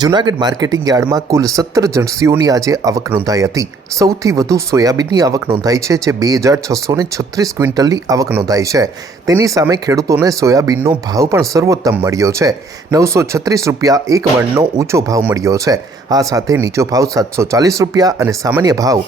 Junagadh marketing યાર્ડમાં કુલ 17 જણસીઓની આજે આવક નોંધાઈ હતી। સૌથી વધુ સોયાબીનની આવક નોંધાઈ છે, જે 2636 ક્વિન્ટલની આવક નોંધાઈ છે। તેની સામે ખેડૂતોને સોયાબીનનો ભાવ પણ સર્વોત્તમ મળ્યો છે। 936 રૂપિયા એક મણનો ઊંચો ભાવ મળ્યો છે। આ સાથે નીચો ભાવ 740 રૂપિયા અને સામાન્ય ભાવ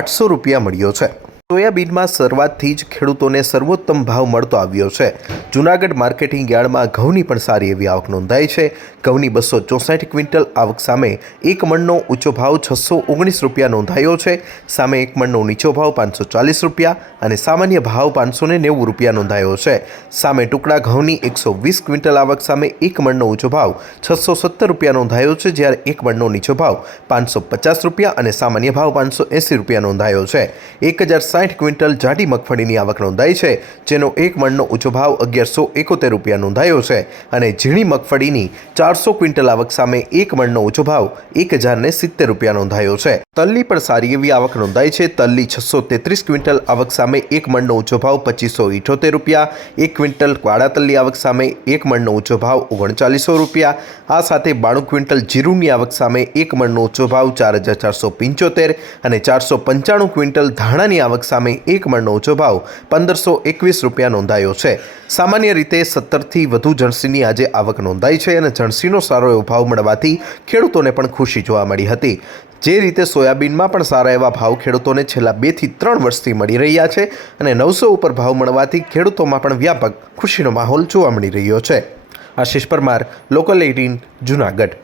800 રૂપિયા મળ્યો છે। સોયાબીનમાં શરૂઆતથી જ ખેડૂતોને સર્વોત્તમ ભાવ મળતો આવ્યો છે। જૂનાગઢ માર્કેટિંગ યાર્ડમાં ઘઉંની પણ સારી એવી આવક નોંધાઈ છે। ઘઉંની 264 ક્વિન્ટલ આવક સામે એક મણનો ઊંચો ભાવ 619 રૂપિયા નોંધાયો છે। સામે એક મણનો નીચો ભાવ 540 રૂપિયા અને સામાન્ય ભાવ 590 રૂપિયા નોંધાયો છે। સામે ટુકડા ઘઉંની 120 ક્વિન્ટલ આવક સામે એક મણનો ઊંચો ભાવ 670 રૂપિયા નોંધાયો છે, જ્યારે એક મણનો નીચો ભાવ 550 રૂપિયા અને સામાન્ય ભાવ 580 રૂપિયા નોંધાયો છે। 1060 ક્વિન્ટલ જાડી મગફળીની આવક નોંધાઈ છે, જેનો એક મણનો ઊંચો ભાવ 1171 રૂપિયા નોંધાયો છે અને ઝીણી મગફળીની 400 ક્વિન્ટલ આવક સામે એક મણનો ઊંચો ભાવ 1070 રૂપિયા નોંધાયો છે। તલની પણ સારી એવી આવક નોંધાઈ છે। તલની 633 ક્વિન્ટલ આવક સામે એક મણનો ઊંચો ભાવ 2578 રૂપિયા, એક ક્વિન્ટલ કાળા તલની આવક સામે એક મણનો ઊંચો ભાવ 3900 રૂપિયા। આ સાથે 92 ક્વિન્ટલ જીરુની આવક સામે એક મણનો ઊંચો ભાવ 4475 અને 495 ક્વિન્ટલ ધાણાની આવક સામે એક મણનો ઊંચો ભાવ 1521 રૂપિયા નોંધાયો છે। સામાન્ય રીતે 17થી વધુ જણસીની આજે આવક નોંધાઈ છે અને જણસીનો સારો એવો ભાવ મળવાથી ખેડૂતોને પણ ખુશી જોવા મળી હતી। જે રીતે સોયાબીનમાં પણ સારા એવા ભાવ ખેડૂતોને છેલ્લા 2 થી 3 વર્ષથી મળી રહ્યા છે અને 900 ઉપર ભાવ મળવાથી ખેડૂતોમાં પણ વ્યાપક ખુશીનો માહોલ જોવા મળી રહ્યો છે। આશિષ પરમાર, લોકલ 18, જૂનાગઢ।